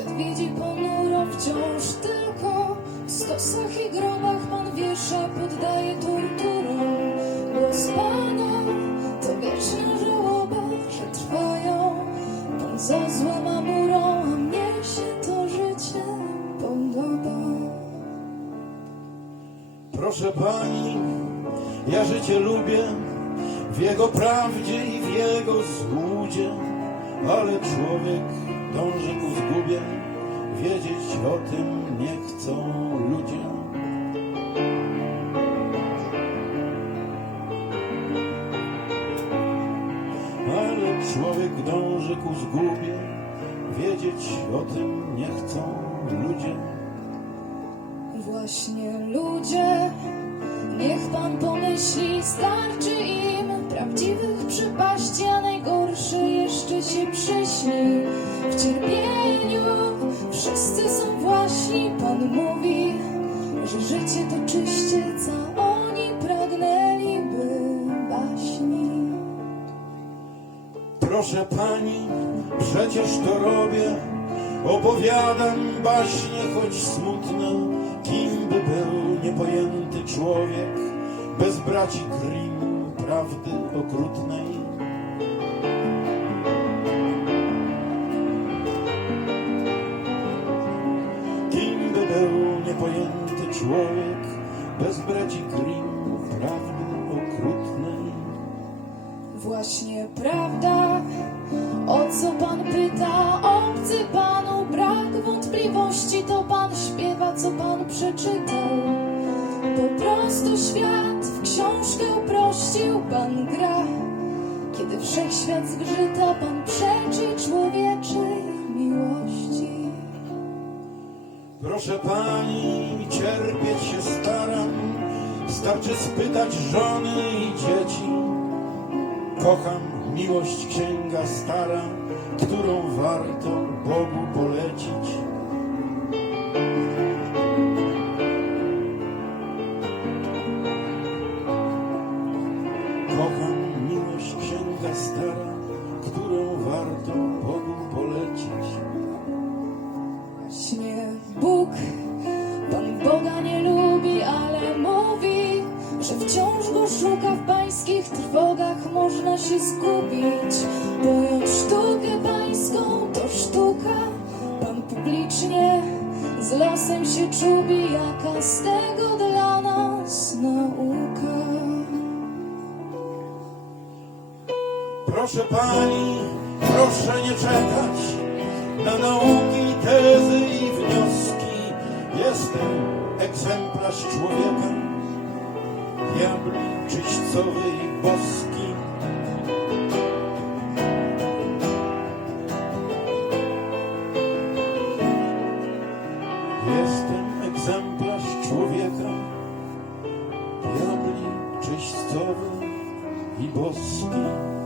Świat widzi ponuro wciąż tylko. W skosach i grobach Pan wiesza poddaje torturom. Głos Pana to wieczne żałoby, że trwają. Pan za złe ma murą, a mnie się to życie podoba. Proszę Pani, ja życie lubię w jego prawdzie i w jego złudzie ale człowiek dąży ku zgubie, wiedzieć o tym nie chcą ludzie. Ale człowiek dąży ku zgubie, wiedzieć o tym nie chcą ludzie. Właśnie ludzie, niech pan pomyśli, starczy im prawdziwych się. W cierpieniu wszyscy są właśnie, pan mówi, że życie to czyściec, a oni pragnęliby baśni. Proszę pani, przecież to robię, opowiadam baśnie, choć smutne, kim by był niepojęty człowiek, bez braci Grimm, prawdy okrutnej. Człowiek, bez braci Grimm, prawdy okrutnej. Właśnie prawda, o co pan pyta, obcy panu brak wątpliwości, to pan śpiewa, co pan przeczytał. Po prostu świat w książkę uprościł, pan gra. Kiedy wszechświat zgrzyta, pan przeczy człowieczej Proszę pani, cierpieć się staram, starczy spytać żony i dzieci. Kocham miłość księga stara, którą warto Bogu polecić. Kocham szuka w pańskich trwogach, można się zgubić. Pojąć sztukę pańską to sztuka, Pan publicznie z losem się czubi, jaka z tego dla nas nauka. Proszę pani, proszę nie czekać na nauki, tezy i wnioski. Jestem egzemplarz człowieka, diabli czyścowy i boski. Jestem egzemplarz człowieka, diabli czyścowy i boski.